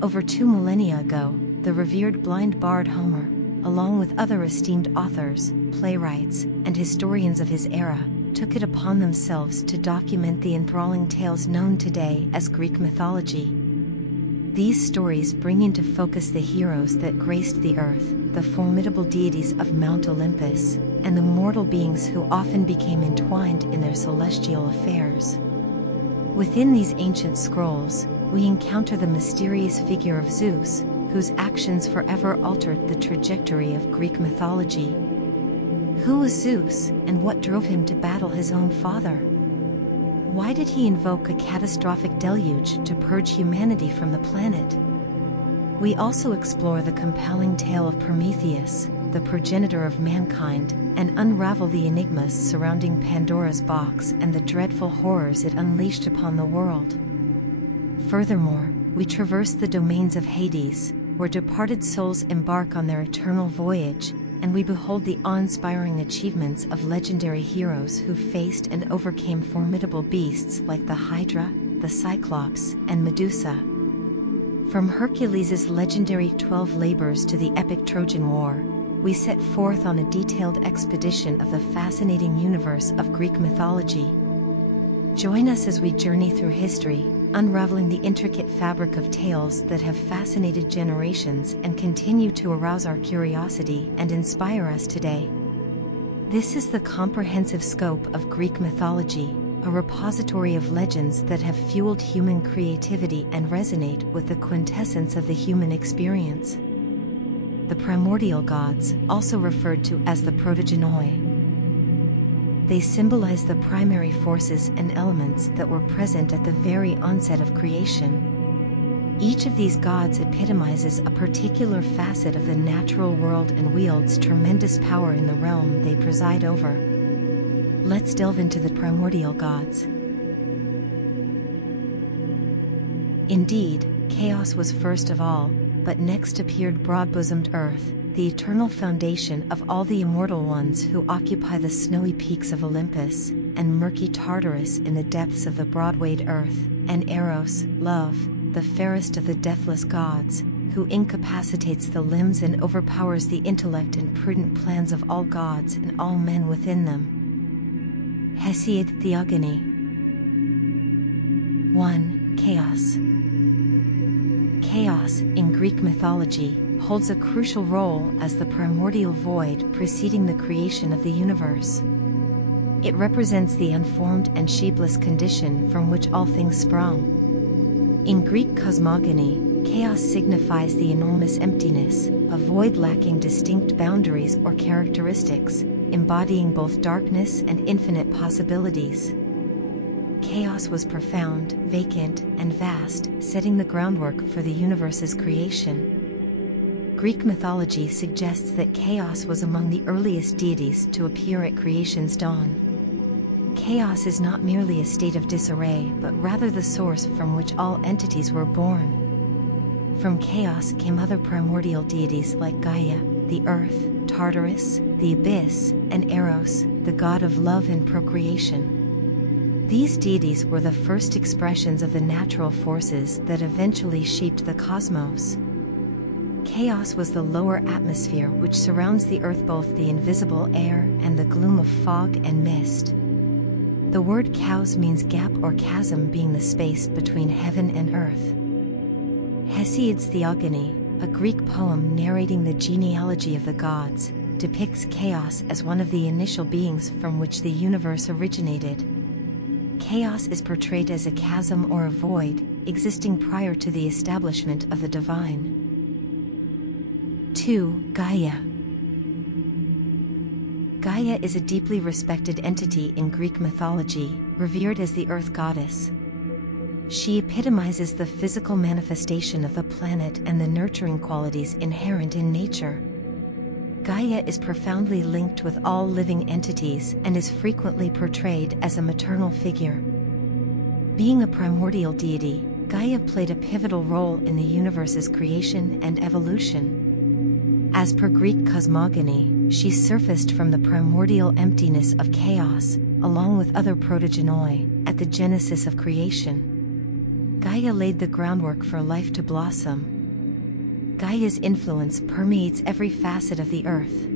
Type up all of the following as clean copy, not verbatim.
Over 2 millennia ago, the revered blind bard Homer, along with other esteemed authors, playwrights, and historians of his era, took it upon themselves to document the enthralling tales known today as Greek mythology. These stories bring into focus the heroes that graced the earth, the formidable deities of Mount Olympus, and the mortal beings who often became entwined in their celestial affairs. Within these ancient scrolls, we encounter the mysterious figure of Zeus, whose actions forever altered the trajectory of Greek mythology. Who was Zeus, and what drove him to battle his own father? Why did he invoke a catastrophic deluge to purge humanity from the planet? We also explore the compelling tale of Prometheus, the progenitor of mankind, and unravel the enigmas surrounding Pandora's box and the dreadful horrors it unleashed upon the world. Furthermore, we traverse the domains of Hades, where departed souls embark on their eternal voyage, and we behold the awe-inspiring achievements of legendary heroes who faced and overcame formidable beasts like the Hydra, the Cyclops, and Medusa. From Hercules' legendary 12 labors to the epic Trojan War, we set forth on a detailed expedition of the fascinating universe of Greek mythology. Join us as we journey through history, unraveling the intricate fabric of tales that have fascinated generations and continue to arouse our curiosity and inspire us today. This is the comprehensive scope of Greek mythology, a repository of legends that have fueled human creativity and resonate with the quintessence of the human experience. The primordial gods, also referred to as the Protogenoi. They symbolize the primary forces and elements that were present at the very onset of creation. Each of these gods epitomizes a particular facet of the natural world and wields tremendous power in the realm they preside over. Let's delve into the primordial gods. Indeed, chaos was first of all, but next appeared broad-bosomed earth, the eternal foundation of all the immortal ones who occupy the snowy peaks of Olympus, and murky Tartarus in the depths of the broad-wayed earth, and Eros, love, the fairest of the deathless gods, who incapacitates the limbs and overpowers the intellect and prudent plans of all gods and all men within them. Hesiod Theogony. 1. Chaos. Chaos, in Greek mythology, holds a crucial role as the primordial void preceding the creation of the universe. It represents the unformed and shapeless condition from which all things sprung. In Greek cosmogony, chaos signifies the enormous emptiness, a void lacking distinct boundaries or characteristics, embodying both darkness and infinite possibilities. Chaos was profound, vacant, and vast, setting the groundwork for the universe's creation. Greek mythology suggests that chaos was among the earliest deities to appear at creation's dawn. Chaos is not merely a state of disarray, but rather the source from which all entities were born. From chaos came other primordial deities like Gaia, the earth, Tartarus, the abyss, and Eros, the god of love and procreation. These deities were the first expressions of the natural forces that eventually shaped the cosmos. Chaos was the lower atmosphere which surrounds the earth, both the invisible air and the gloom of fog and mist. The word chaos means gap or chasm, being the space between heaven and earth. Hesiod's Theogony, a Greek poem narrating the genealogy of the gods, depicts chaos as one of the initial beings from which the universe originated. Chaos is portrayed as a chasm or a void, existing prior to the establishment of the divine. 2. Gaia. Gaia is a deeply respected entity in Greek mythology, revered as the earth goddess. She epitomizes the physical manifestation of the planet and the nurturing qualities inherent in nature. Gaia is profoundly linked with all living entities and is frequently portrayed as a maternal figure. Being a primordial deity, Gaia played a pivotal role in the universe's creation and evolution. As per Greek cosmogony, she surfaced from the primordial emptiness of chaos, along with other protogenoi, at the genesis of creation. Gaia laid the groundwork for life to blossom. Gaia's influence permeates every facet of the earth.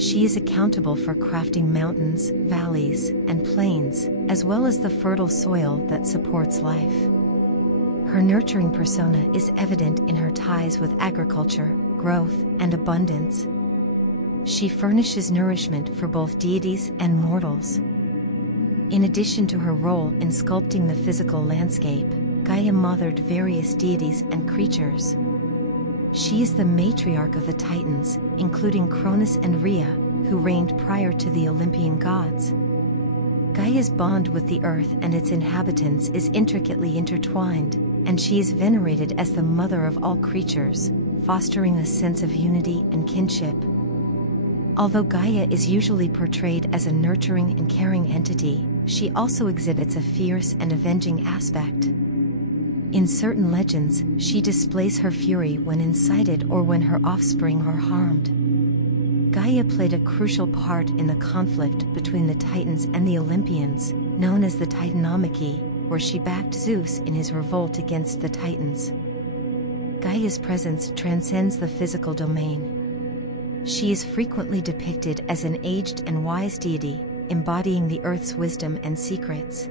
She is accountable for crafting mountains, valleys, and plains, as well as the fertile soil that supports life. Her nurturing persona is evident in her ties with agriculture, growth, and abundance. She furnishes nourishment for both deities and mortals. In addition to her role in sculpting the physical landscape, Gaia mothered various deities and creatures. She is the matriarch of the Titans, including KHRONOS and Rhea, who reigned prior to the Olympian gods. Gaia's bond with the earth and its inhabitants is intricately intertwined, and she is venerated as the mother of all creatures, fostering a sense of unity and kinship. Although Gaia is usually portrayed as a nurturing and caring entity, she also exhibits a fierce and avenging aspect. In certain legends, she displays her fury when incited or when her offspring are harmed. Gaia played a crucial part in the conflict between the Titans and the Olympians, known as the Titanomachy, where she backed Zeus in his revolt against the Titans. Gaia's presence transcends the physical domain. She is frequently depicted as an aged and wise deity, embodying the earth's wisdom and secrets.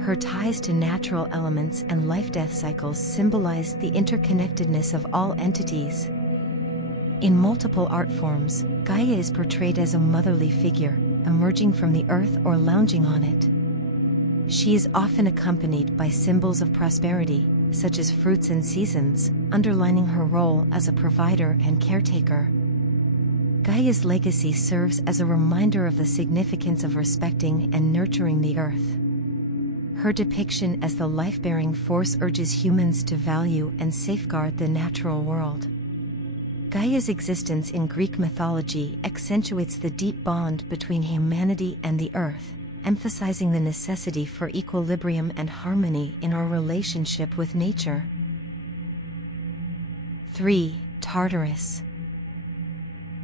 Her ties to natural elements and life-death cycles symbolize the interconnectedness of all entities. In multiple art forms, Gaia is portrayed as a motherly figure, emerging from the earth or lounging on it. She is often accompanied by symbols of prosperity, such as fruits and seasons, underlining her role as a provider and caretaker. Gaia's legacy serves as a reminder of the significance of respecting and nurturing the earth. Her depiction as the life-bearing force urges humans to value and safeguard the natural world. Gaia's existence in Greek mythology accentuates the deep bond between humanity and the earth, emphasizing the necessity for equilibrium and harmony in our relationship with nature. 3. Tartarus.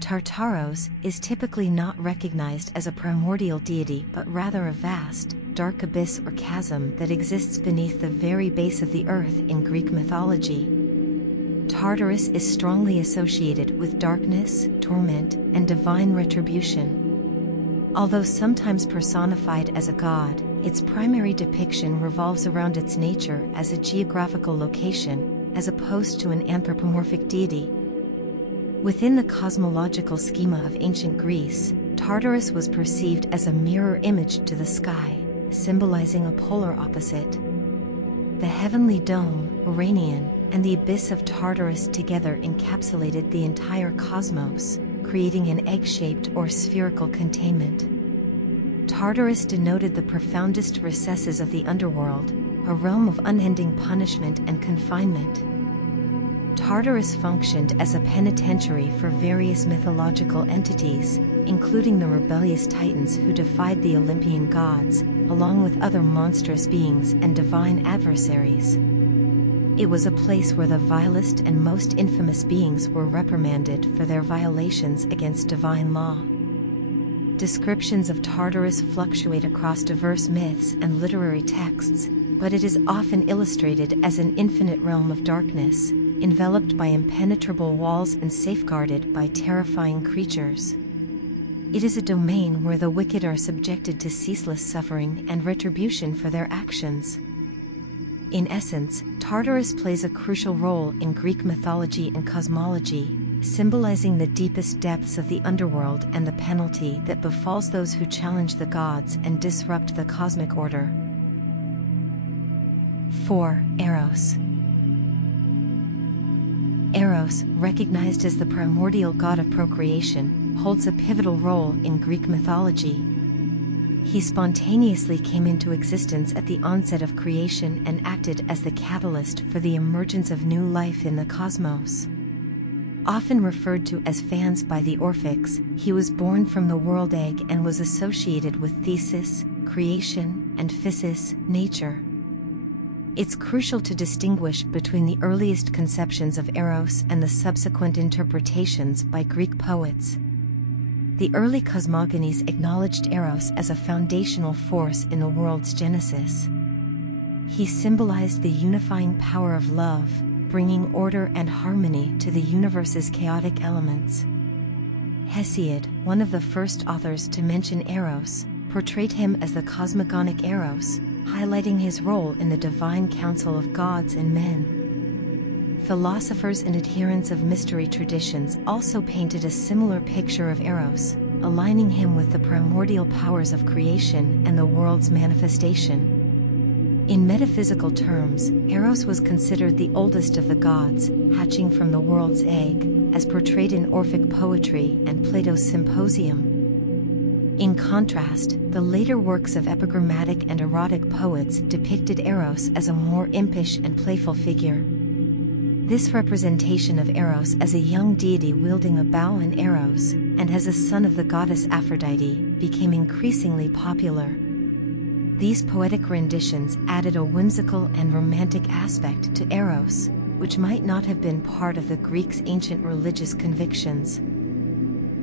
Tartaros is typically not recognized as a primordial deity but rather a vast, dark abyss or chasm that exists beneath the very base of the earth in Greek mythology. Tartarus is strongly associated with darkness, torment, and divine retribution. Although sometimes personified as a god, its primary depiction revolves around its nature as a geographical location, as opposed to an anthropomorphic deity. Within the cosmological schema of ancient Greece, Tartarus was perceived as a mirror image to the sky, symbolizing a polar opposite. The heavenly dome, Uranian, and the abyss of Tartarus together encapsulated the entire cosmos, creating an egg-shaped or spherical containment. Tartarus denoted the profoundest recesses of the underworld, a realm of unending punishment and confinement. Tartarus functioned as a penitentiary for various mythological entities, including the rebellious Titans who defied the Olympian gods, along with other monstrous beings and divine adversaries. It was a place where the vilest and most infamous beings were reprimanded for their violations against divine law. Descriptions of Tartarus fluctuate across diverse myths and literary texts, but it is often illustrated as an infinite realm of darkness, enveloped by impenetrable walls and safeguarded by terrifying creatures. It is a domain where the wicked are subjected to ceaseless suffering and retribution for their actions. In essence, Tartarus plays a crucial role in Greek mythology and cosmology, symbolizing the deepest depths of the underworld and the penalty that befalls those who challenge the gods and disrupt the cosmic order. 4. Eros. Eros, recognized as the primordial god of procreation, holds a pivotal role in Greek mythology. He spontaneously came into existence at the onset of creation and acted as the catalyst for the emergence of new life in the cosmos. Often referred to as Phanes by the Orphics, he was born from the world egg and was associated with THESIS, creation, and PHYSIS, nature. It's crucial to distinguish between the earliest conceptions of Eros and the subsequent interpretations by Greek poets. The early cosmogonies acknowledged Eros as a foundational force in the world's genesis. He symbolized the unifying power of love, bringing order and harmony to the universe's chaotic elements. Hesiod, one of the first authors to mention Eros, portrayed him as the cosmogonic Eros, highlighting his role in the divine council of gods and men. Philosophers and adherents of mystery traditions also painted a similar picture of Eros, aligning him with the primordial powers of creation and the world's manifestation. In metaphysical terms, Eros was considered the oldest of the gods, hatching from the world's egg, as portrayed in Orphic poetry and Plato's Symposium. In contrast, the later works of epigrammatic and erotic poets depicted Eros as a more impish and playful figure. This representation of Eros as a young deity wielding a bow and arrows, and as a son of the goddess Aphrodite, became increasingly popular. These poetic renditions added a whimsical and romantic aspect to Eros, which might not have been part of the Greeks' ancient religious convictions.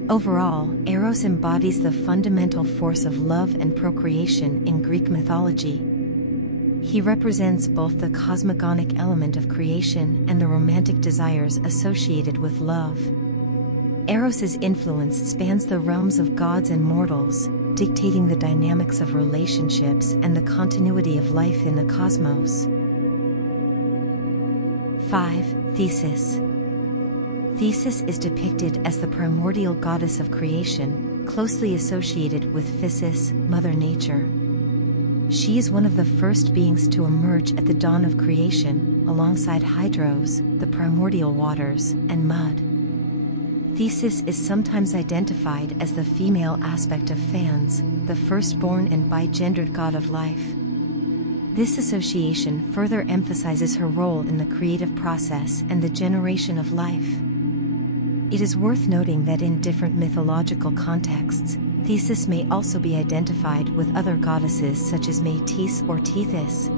Overall, Eros embodies the fundamental force of love and procreation in Greek mythology. He represents both the cosmogonic element of creation and the romantic desires associated with love. Eros's influence spans the realms of gods and mortals, dictating the dynamics of relationships and the continuity of life in the cosmos. 5. THESIS. THESIS is depicted as the primordial goddess of creation, closely associated with Physis, Mother Nature. She is one of the first beings to emerge at the dawn of creation, alongside Hydros, the primordial waters, and mud. Thesis is sometimes identified as the female aspect of Phanes, the firstborn and bigendered god of life. This association further emphasizes her role in the creative process and the generation of life. It is worth noting that in different mythological contexts, Thesis may also be identified with other goddesses such as Métis or Tethys.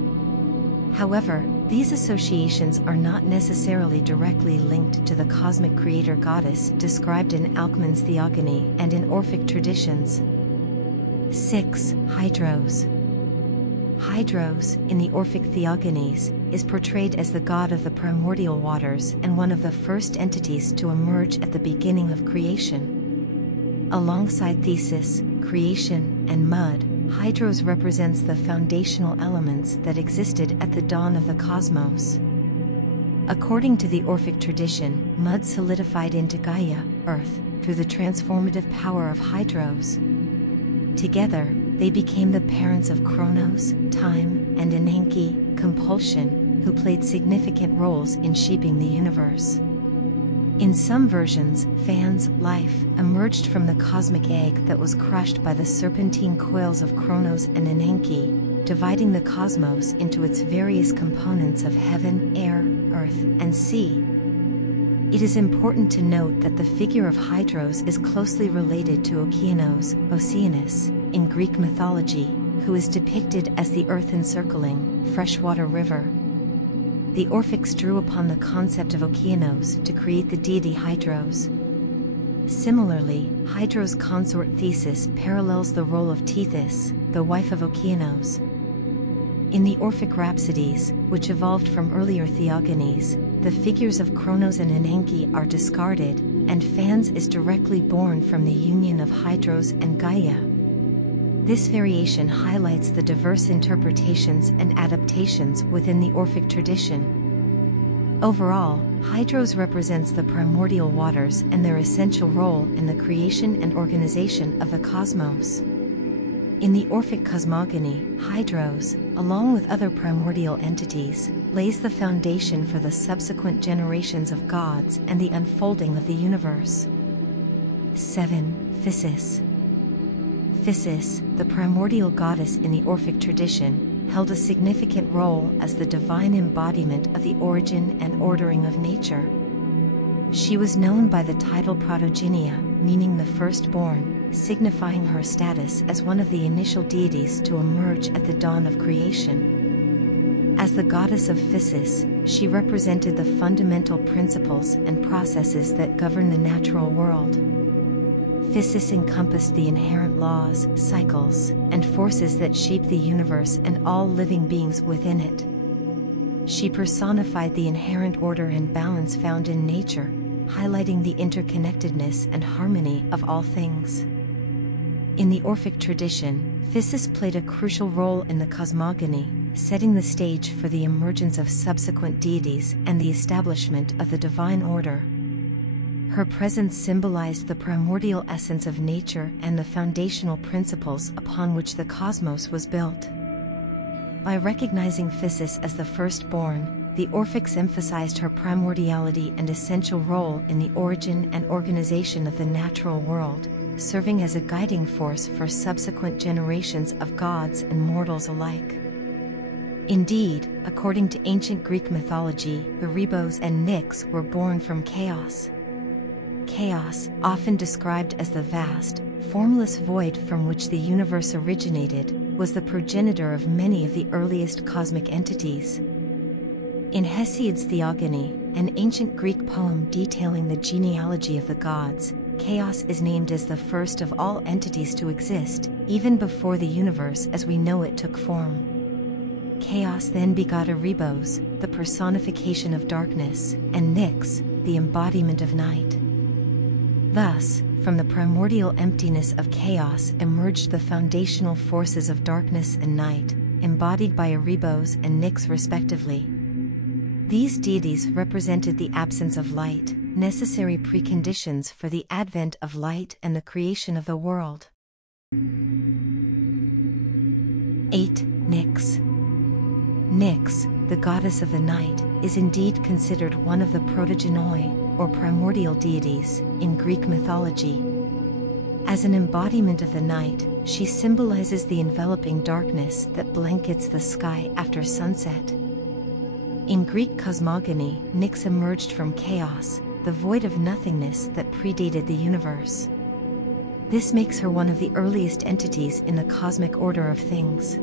However, these associations are not necessarily directly linked to the cosmic creator goddess described in Alcman's Theogony and in Orphic traditions. 6. Hydros. Hydros, in the Orphic Theogonies, is portrayed as the god of the primordial waters and one of the first entities to emerge at the beginning of creation. Alongside Thesis, creation, and mud, Hydros represents the foundational elements that existed at the dawn of the cosmos. According to the Orphic tradition, mud solidified into GAIA, Earth, through the transformative power of Hydros. Together, they became the parents of KHRONOS, time, and ANANKE, compulsion, who played significant roles in shaping the universe. In some versions, Phanes, life, emerged from the cosmic egg that was crushed by the serpentine coils of KHRONOS and ANANKE, dividing the cosmos into its various components of heaven, air, earth, and sea. It is important to note that the figure of Hydros is closely related to Okeanos, Oceanus, in Greek mythology, who is depicted as the earth-encircling, freshwater river. The Orphics drew upon the concept of Okeanos to create the deity Hydros. Similarly, Hydros' consort Thesis parallels the role of Tethys, the wife of Okeanos. In the Orphic Rhapsodies, which evolved from earlier theogonies, the figures of KHRONOS and ANANKE are discarded, and Phanes is directly born from the union of Hydros and GAIA. This variation highlights the diverse interpretations and adaptations within the Orphic tradition. Overall, Hydros represents the primordial waters and their essential role in the creation and organization of the cosmos. In the Orphic cosmogony, Hydros, along with other primordial entities, lays the foundation for the subsequent generations of gods and the unfolding of the universe. 7. Physis. Physis, the primordial goddess in the Orphic tradition, held a significant role as the divine embodiment of the origin and ordering of nature. She was known by the title Protogenoi, meaning the firstborn, signifying her status as one of the initial deities to emerge at the dawn of creation. As the goddess of Physis, she represented the fundamental principles and processes that govern the natural world. PHYSIS encompassed the inherent laws, cycles, and forces that shape the universe and all living beings within it. She personified the inherent order and balance found in nature, highlighting the interconnectedness and harmony of all things. In the Orphic tradition, PHYSIS played a crucial role in the cosmogony, setting the stage for the emergence of subsequent deities and the establishment of the divine order. Her presence symbolized the primordial essence of nature and the foundational principles upon which the cosmos was built. By recognizing PHYSIS as the firstborn, the Orphics emphasized her primordiality and essential role in the origin and organization of the natural world, serving as a guiding force for subsequent generations of gods and mortals alike. Indeed, according to ancient Greek mythology, Erebos and Nyx were born from chaos. Chaos, often described as the vast, formless void from which the universe originated, was the progenitor of many of the earliest cosmic entities. In Hesiod's Theogony, an ancient Greek poem detailing the genealogy of the gods, chaos is named as the first of all entities to exist, even before the universe as we know it took form. Chaos then begot Erebos, the personification of darkness, and Nyx, the embodiment of night. Thus, from the primordial emptiness of chaos emerged the foundational forces of darkness and night, embodied by Erebos and Nyx respectively. These deities represented the absence of light, necessary preconditions for the advent of light and the creation of the world. 8. Nyx. Nyx, the goddess of the night, is indeed considered one of the Protogenoi, or primordial deities, in Greek mythology. As an embodiment of the night, she symbolizes the enveloping darkness that blankets the sky after sunset. In Greek cosmogony, Nyx emerged from chaos, the void of nothingness that predated the universe. This makes her one of the earliest entities in the cosmic order of things.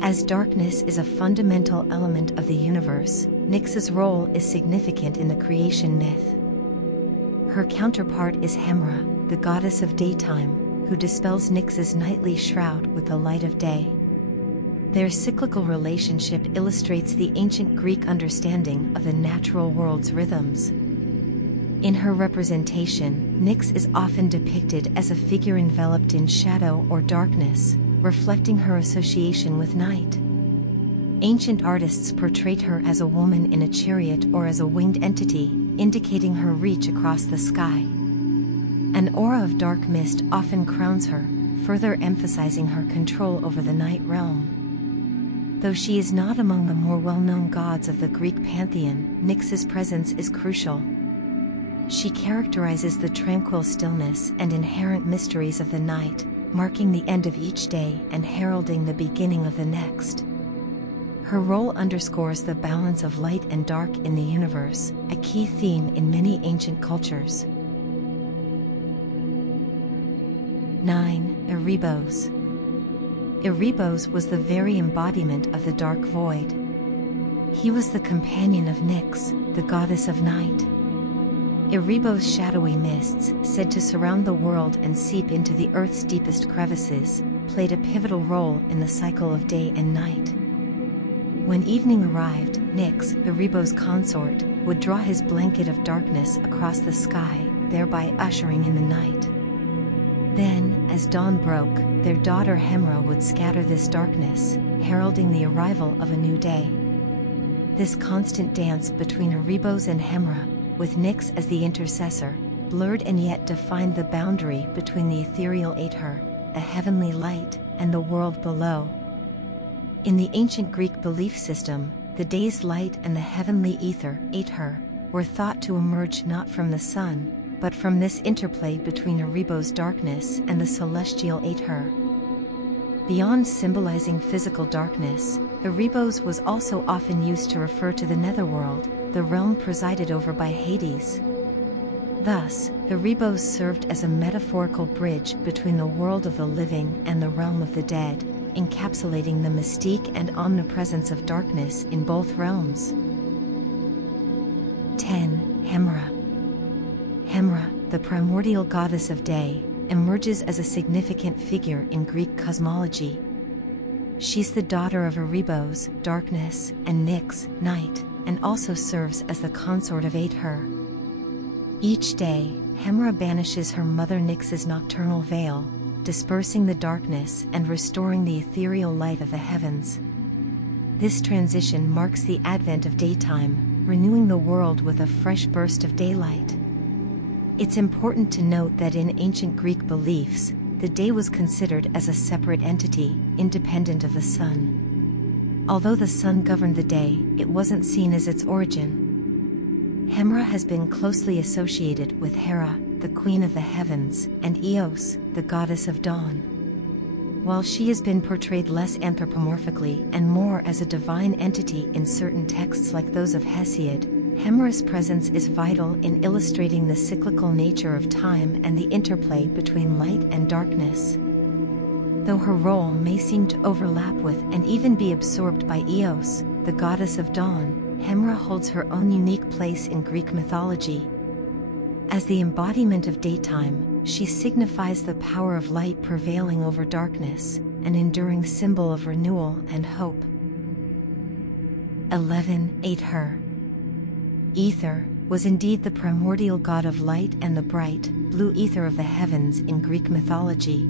As darkness is a fundamental element of the universe, Nyx's role is significant in the creation myth. Her counterpart is HEMERA, the goddess of daytime, who dispels Nyx's nightly shroud with the light of day. Their cyclical relationship illustrates the ancient Greek understanding of the natural world's rhythms. In her representation, Nyx is often depicted as a figure enveloped in shadow or darkness, reflecting her association with night. Ancient artists portrayed her as a woman in a chariot or as a winged entity, indicating her reach across the sky. An aura of dark mist often crowns her, further emphasizing her control over the night realm. Though she is not among the more well-known gods of the Greek pantheon, Nyx's presence is crucial. She characterizes the tranquil stillness and inherent mysteries of the night, marking the end of each day and heralding the beginning of the next. Her role underscores the balance of light and dark in the universe, a key theme in many ancient cultures. 9. Erebos. Erebos was the very embodiment of the dark void. He was the companion of Nyx, the goddess of night. Erebos' shadowy mists, said to surround the world and seep into the earth's deepest crevices, played a pivotal role in the cycle of day and night. When evening arrived, Nyx, Erebos' consort, would draw his blanket of darkness across the sky, thereby ushering in the night. Then, as dawn broke, their daughter HEMERA would scatter this darkness, heralding the arrival of a new day. This constant dance between Erebos and HEMERA, with Nyx as the intercessor, blurred and yet defined the boundary between the ethereal AITHER, the heavenly light, and the world below. In the ancient Greek belief system, the day's light and the heavenly ether, AITHER, were thought to emerge not from the sun, but from this interplay between Erebos' darkness and the celestial AITHER. Beyond symbolizing physical darkness, Erebos was also often used to refer to the netherworld, the realm presided over by Hades. Thus, Erebos served as a metaphorical bridge between the world of the living and the realm of the dead, encapsulating the mystique and omnipresence of darkness in both realms. 10. HEMERA. HEMERA, the primordial goddess of day, emerges as a significant figure in Greek cosmology. She's the daughter of Erebos, darkness, and Nyx, night, and also serves as the consort of AITHER. Each day, HEMERA banishes her mother Nyx's nocturnal veil, dispersing the darkness and restoring the ethereal light of the heavens. This transition marks the advent of daytime, renewing the world with a fresh burst of daylight. It's important to note that in ancient Greek beliefs, the day was considered as a separate entity, independent of the sun. Although the sun governed the day, it wasn't seen as its origin. HEMERA has been closely associated with Hera, the queen of the heavens, and Eos, the goddess of dawn. While she has been portrayed less anthropomorphically and more as a divine entity in certain texts like those of Hesiod, HEMERA's presence is vital in illustrating the cyclical nature of time and the interplay between light and darkness. Though her role may seem to overlap with and even be absorbed by Eos, the goddess of dawn, HEMERA holds her own unique place in Greek mythology. As the embodiment of daytime, she signifies the power of light prevailing over darkness, an enduring symbol of renewal and hope. 11. AITHER. Aether was indeed the primordial god of light and the bright, blue ether of the heavens in Greek mythology.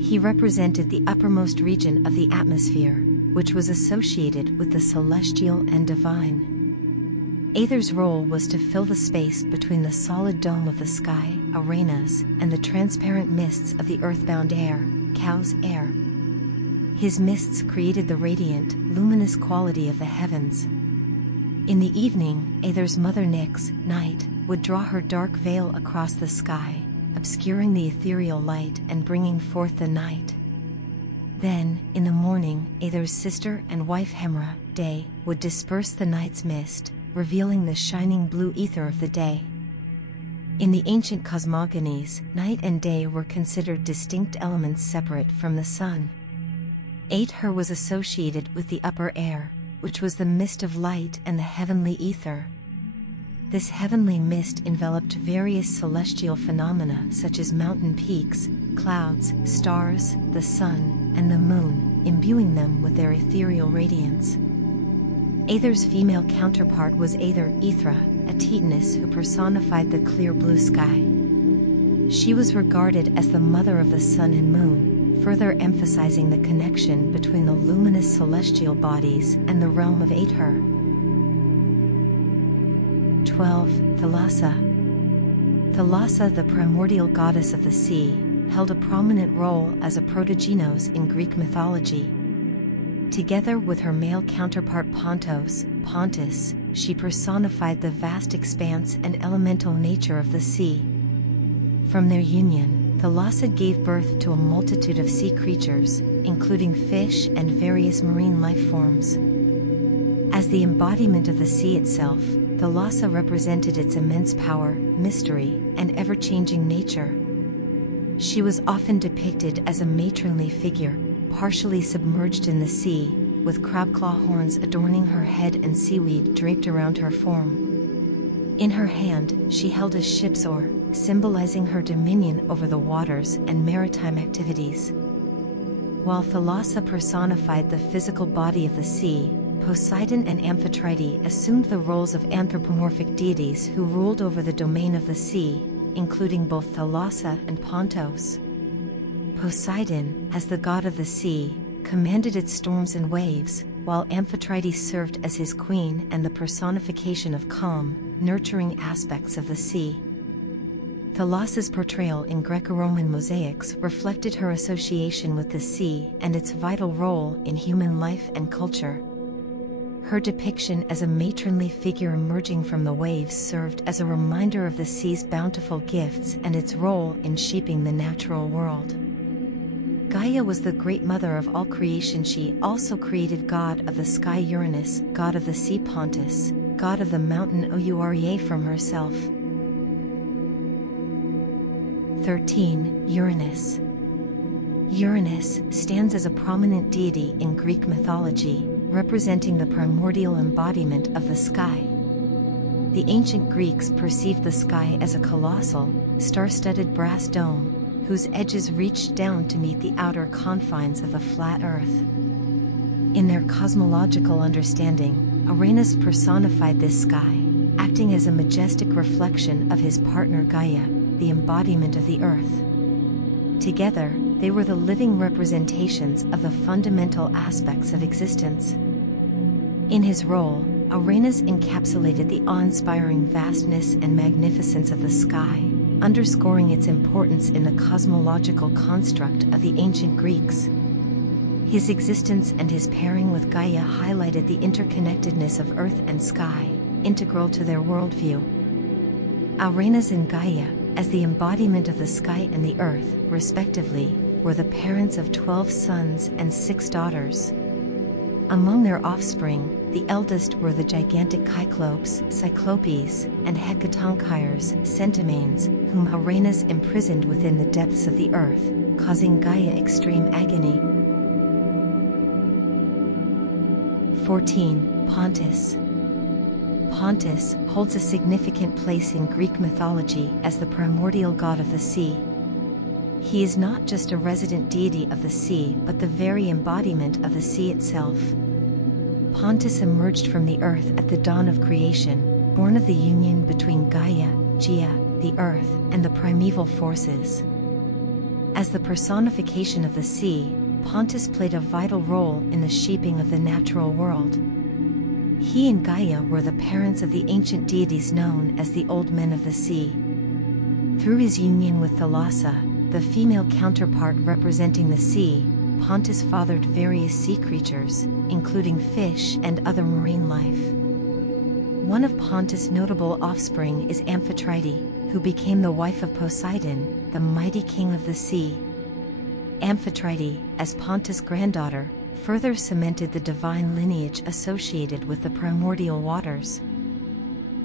He represented the uppermost region of the atmosphere, which was associated with the celestial and divine. Aether's role was to fill the space between the solid dome of the sky, URANUS, and the transparent mists of the earthbound air, Cow's air. His mists created the radiant, luminous quality of the heavens. In the evening, Aether's mother Nyx, night, would draw her dark veil across the sky, obscuring the ethereal light and bringing forth the night. Then, in the morning, Aether's sister and wife HEMERA, day, would disperse the night's mist, revealing the shining blue ether of the day. In the ancient cosmogonies, night and day were considered distinct elements separate from the sun. AITHER was associated with the upper air, which was the mist of light and the heavenly ether. This heavenly mist enveloped various celestial phenomena such as mountain peaks, clouds, stars, the sun, and the moon, imbuing them with their ethereal radiance. Aether's female counterpart was Aethra, a Titaness who personified the clear blue sky. She was regarded as the mother of the sun and moon, further emphasizing the connection between the luminous celestial bodies and the realm of AITHER. 12. THALASSA. Thalassa, the primordial goddess of the sea, held a prominent role as a Protogenos in Greek mythology. Together with her male counterpart Pontus, she personified the vast expanse and elemental nature of the sea. From their union, Thalassa gave birth to a multitude of sea creatures, including fish and various marine life forms. As the embodiment of the sea itself, Thalassa represented its immense power, mystery, and ever-changing nature. She was often depicted as a matronly figure, partially submerged in the sea, with crab-claw horns adorning her head and seaweed draped around her form. In her hand, she held a ship's oar, symbolizing her dominion over the waters and maritime activities. While Thalassa personified the physical body of the sea, Poseidon and Amphitrite assumed the roles of anthropomorphic deities who ruled over the domain of the sea, including both Thalassa and Pontus. Poseidon, as the god of the sea, commanded its storms and waves, while Amphitrite served as his queen and the personification of calm, nurturing aspects of the sea. Thalassa's portrayal in Greco-Roman mosaics reflected her association with the sea and its vital role in human life and culture. Her depiction as a matronly figure emerging from the waves served as a reminder of the sea's bountiful gifts and its role in shaping the natural world. Gaia was the great mother of all creation. She also created god of the sky Uranus, god of the sea Pontus, god of the mountain OUREA from herself. 13. Uranus. Uranus stands as a prominent deity in Greek mythology, representing the primordial embodiment of the sky. The ancient Greeks perceived the sky as a colossal, star-studded brass dome, whose edges reached down to meet the outer confines of the flat Earth. In their cosmological understanding, Uranus personified this sky, acting as a majestic reflection of his partner Gaia, the embodiment of the Earth. Together, they were the living representations of the fundamental aspects of existence. In his role, Uranus encapsulated the awe-inspiring vastness and magnificence of the sky, underscoring its importance in the cosmological construct of the ancient Greeks. His existence and his pairing with Gaia highlighted the interconnectedness of Earth and sky, integral to their worldview. Uranus and Gaia, as the embodiment of the sky and the Earth, respectively, were the parents of 12 sons and 6 daughters. Among their offspring, the eldest were the gigantic Cyclopes, Cyclopes, and Hecatonchires, Centimanes, whom Uranus imprisoned within the depths of the Earth, causing Gaia extreme agony. 14. Pontus. Pontus holds a significant place in Greek mythology as the primordial god of the sea. He is not just a resident deity of the sea but the very embodiment of the sea itself. Pontus emerged from the earth at the dawn of creation, born of the union between Gaia, the earth, and the primeval forces. As the personification of the sea, Pontus played a vital role in the shaping of the natural world. He and Gaia were the parents of the ancient deities known as the Old Men of the Sea. Through his union with Thalassa, the female counterpart representing the sea, Pontus fathered various sea creatures, including fish and other marine life. One of Pontus' notable offspring is Amphitrite, who became the wife of Poseidon, the mighty king of the sea. Amphitrite, as Pontus' granddaughter, further cemented the divine lineage associated with the primordial waters.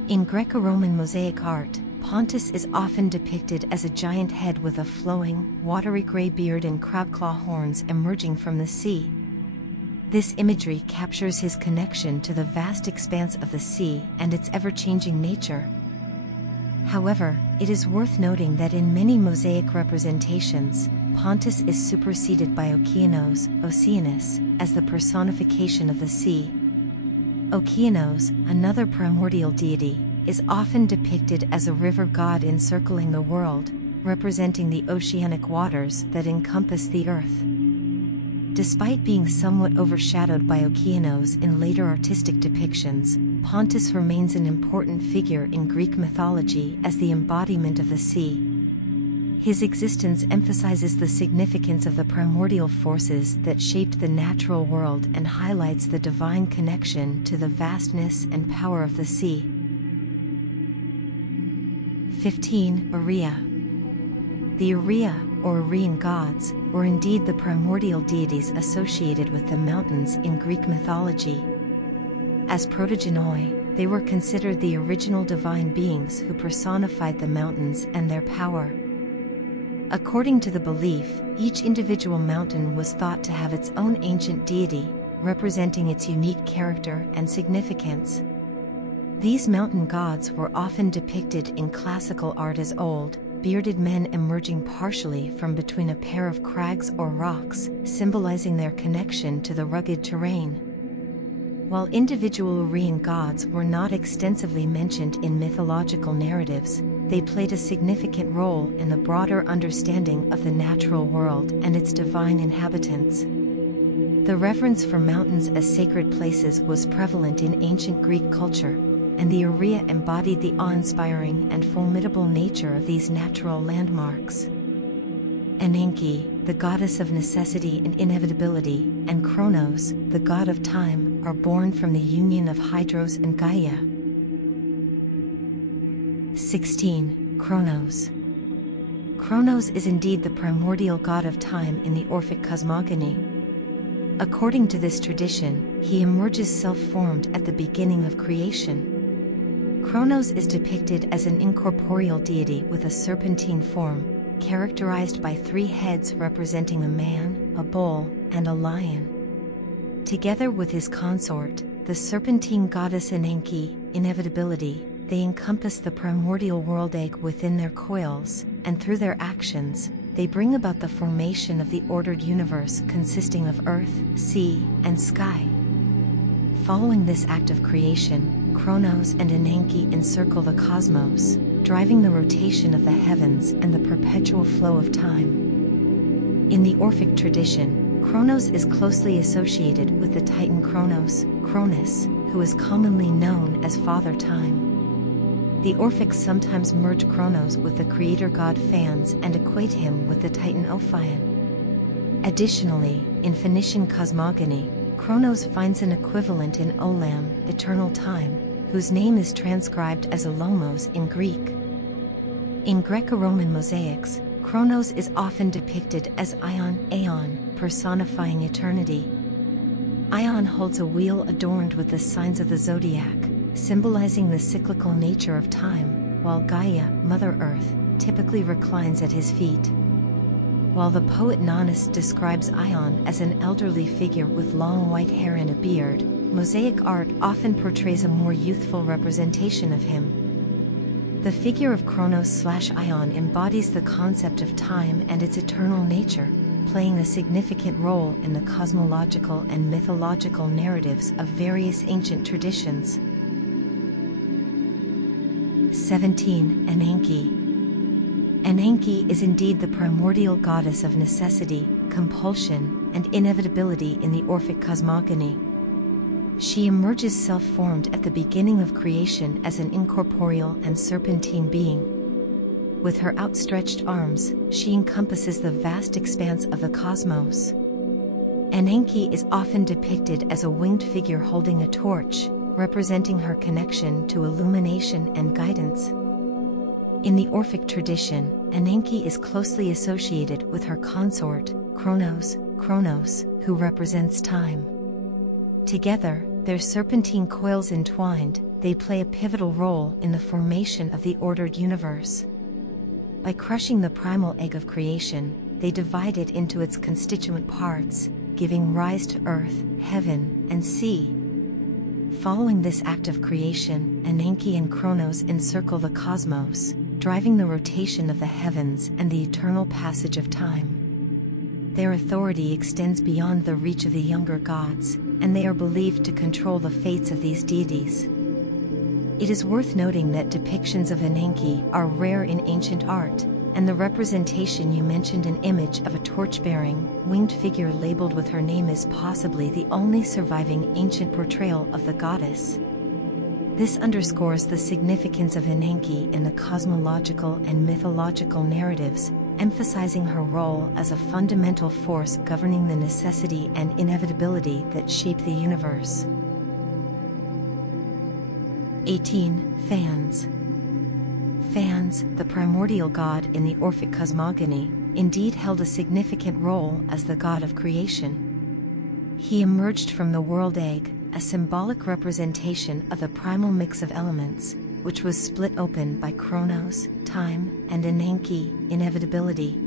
In Greco-Roman mosaic art, Pontus is often depicted as a giant head with a flowing, watery gray beard and crab-claw horns emerging from the sea. This imagery captures his connection to the vast expanse of the sea and its ever-changing nature. However, it is worth noting that in many mosaic representations, Pontus is superseded by Oceanus, as the personification of the sea. Oceanus, another primordial deity, is often depicted as a river god encircling the world, representing the oceanic waters that encompass the earth. Despite being somewhat overshadowed by Oceanus in later artistic depictions, Pontus remains an important figure in Greek mythology as the embodiment of the sea. His existence emphasizes the significance of the primordial forces that shaped the natural world and highlights the divine connection to the vastness and power of the sea. 15. OUREA. The OUREA, or Ourean gods, were indeed the primordial deities associated with the mountains in Greek mythology. As Protogenoi, they were considered the original divine beings who personified the mountains and their power. According to the belief, each individual mountain was thought to have its own ancient deity, representing its unique character and significance. These mountain gods were often depicted in classical art as old, bearded men emerging partially from between a pair of crags or rocks, symbolizing their connection to the rugged terrain. While individual Ourean gods were not extensively mentioned in mythological narratives, they played a significant role in the broader understanding of the natural world and its divine inhabitants. The reverence for mountains as sacred places was prevalent in ancient Greek culture, and the OUREA embodied the awe-inspiring and formidable nature of these natural landmarks. ANANKE, the goddess of necessity and inevitability, and KHRONOS, the god of time, are born from the union of Hydros and Gaia. 16. KHRONOS. KHRONOS is indeed the primordial god of time in the Orphic cosmogony. According to this tradition, he emerges self-formed at the beginning of creation. KHRONOS is depicted as an incorporeal deity with a serpentine form, characterized by 3 heads representing a man, a bull, and a lion. Together with his consort, the serpentine goddess ANANKE, inevitability, they encompass the primordial world egg within their coils, and through their actions, they bring about the formation of the ordered universe consisting of earth, sea, and sky. Following this act of creation, KHRONOS and ANANKE encircle the cosmos, driving the rotation of the heavens and the perpetual flow of time. In the Orphic tradition, KHRONOS is closely associated with the Titan KHRONOS, who is commonly known as Father Time. The Orphics sometimes merge KHRONOS with the creator god PHANES and equate him with the Titan Ophion. Additionally, in Phoenician cosmogony, KHRONOS finds an equivalent in Olam, eternal time, whose name is transcribed as Olomos in Greek. In Greco-Roman mosaics, KHRONOS is often depicted as Aeon, personifying eternity. Aeon holds a wheel adorned with the signs of the zodiac, symbolizing the cyclical nature of time, while GAIA, Mother Earth, typically reclines at his feet. While the poet Nonnus describes Aeon as an elderly figure with long white hair and a beard, mosaic art often portrays a more youthful representation of him. The figure of KHRONOS/Aeon embodies the concept of time and its eternal nature, playing a significant role in the cosmological and mythological narratives of various ancient traditions. 17. ANANKE. ANANKE is indeed the primordial goddess of necessity, compulsion, and inevitability in the Orphic cosmogony. She emerges self-formed at the beginning of creation as an incorporeal and serpentine being. With her outstretched arms, she encompasses the vast expanse of the cosmos. ANANKE is often depicted as a winged figure holding a torch, representing her connection to illumination and guidance. In the Orphic tradition, ANANKE is closely associated with her consort, KHRONOS, who represents time. Together, their serpentine coils entwined, they play a pivotal role in the formation of the ordered universe. By crushing the primal egg of creation, they divide it into its constituent parts, giving rise to earth, heaven, and sea. Following this act of creation, ANANKE and KHRONOS encircle the cosmos, driving the rotation of the heavens and the eternal passage of time. Their authority extends beyond the reach of the younger gods, and they are believed to control the fates of these deities. It is worth noting that depictions of ANANKE are rare in ancient art, and the representation you mentioned, an image of a torch-bearing, winged figure labeled with her name, is possibly the only surviving ancient portrayal of the goddess. This underscores the significance of ANANKE in the cosmological and mythological narratives, emphasizing her role as a fundamental force governing the necessity and inevitability that shape the universe. 18. PHANES. PHANES, the primordial god in the Orphic cosmogony, indeed held a significant role as the god of creation. He emerged from the world egg, a symbolic representation of the primal mix of elements, which was split open by KHRONOS, time, and ANANKE, inevitability.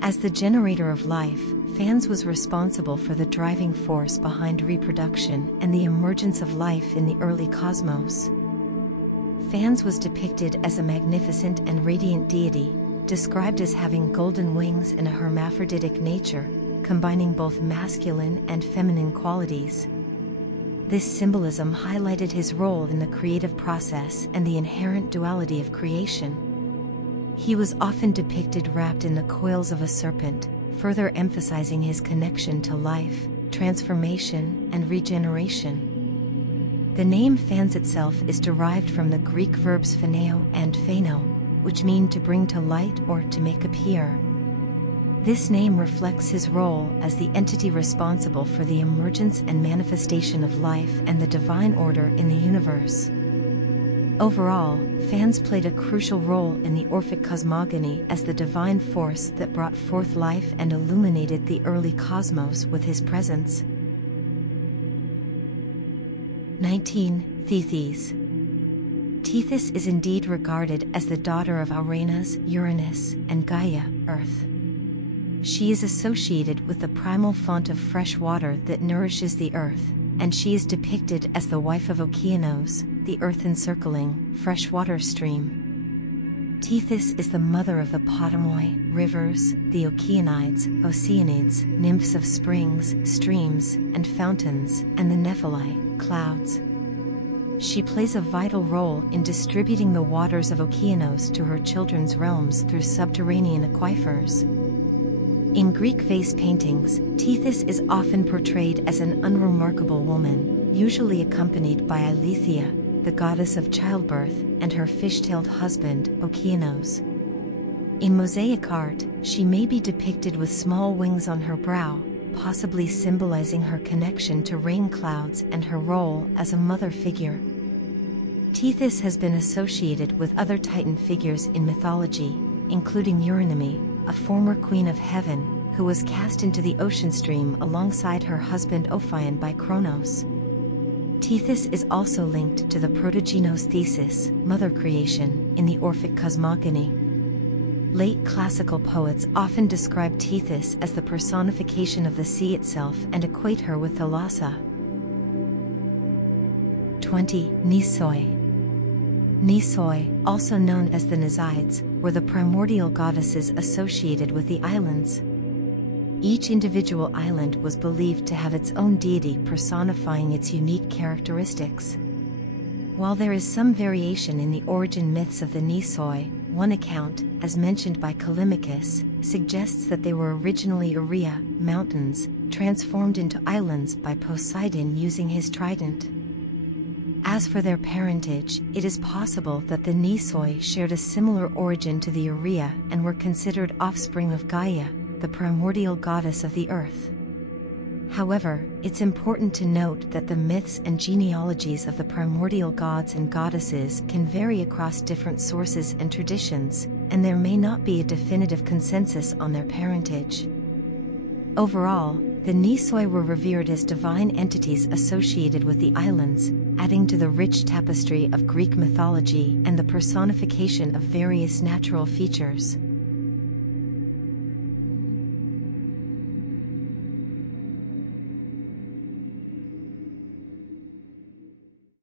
As the generator of life, PHANES was responsible for the driving force behind reproduction and the emergence of life in the early cosmos. PHANES was depicted as a magnificent and radiant deity, described as having golden wings and a hermaphroditic nature, combining both masculine and feminine qualities. This symbolism highlighted his role in the creative process and the inherent duality of creation. He was often depicted wrapped in the coils of a serpent, further emphasizing his connection to life, transformation, and regeneration. The name PHANES itself is derived from the Greek verbs phaneo and phano, which mean to bring to light or to make appear. This name reflects his role as the entity responsible for the emergence and manifestation of life and the divine order in the universe. Overall, PHANES played a crucial role in the Orphic cosmogony as the divine force that brought forth life and illuminated the early cosmos with his presence. 19. THESIS. THESIS is indeed regarded as the daughter of Uranus, and GAIA, Earth. She is associated with the primal font of fresh water that nourishes the earth, and she is depicted as the wife of Okeanos, the earth-encircling, freshwater stream. THESIS is the mother of the Protogenoi, rivers, the Okeanides, Oceanids, nymphs of springs, streams, and fountains, and the NESOI, clouds. She plays a vital role in distributing the waters of Okeanos to her children's realms through subterranean aquifers. In Greek vase paintings, THESIS is often portrayed as an unremarkable woman, usually accompanied by AITHER, the goddess of childbirth, and her fish-tailed husband, Okeanos. In mosaic art, she may be depicted with small wings on her brow, possibly symbolizing her connection to rain clouds and her role as a mother figure. THESIS has been associated with other Titan figures in mythology, including URANUS, a former queen of heaven, who was cast into the ocean stream alongside her husband Ophion by KHRONOS. THESIS is also linked to the Protogenos thesis, mother creation, in the Orphic cosmogony. Late classical poets often describe THESIS as the personification of the sea itself and equate her with Thalassa. 20. NESOI. NESOI, also known as the Nesides, were the primordial goddesses associated with the islands. Each individual island was believed to have its own deity personifying its unique characteristics. While there is some variation in the origin myths of the NESOI, one account, as mentioned by Callimachus, suggests that they were originally OUREA, mountains, transformed into islands by Poseidon using his trident. As for their parentage, it is possible that the NESOI shared a similar origin to the OUREA and were considered offspring of GAIA, the primordial goddess of the earth. However, it's important to note that the myths and genealogies of the primordial gods and goddesses can vary across different sources and traditions, and there may not be a definitive consensus on their parentage. Overall, the NESOI were revered as divine entities associated with the islands, adding to the rich tapestry of Greek mythology and the personification of various natural features.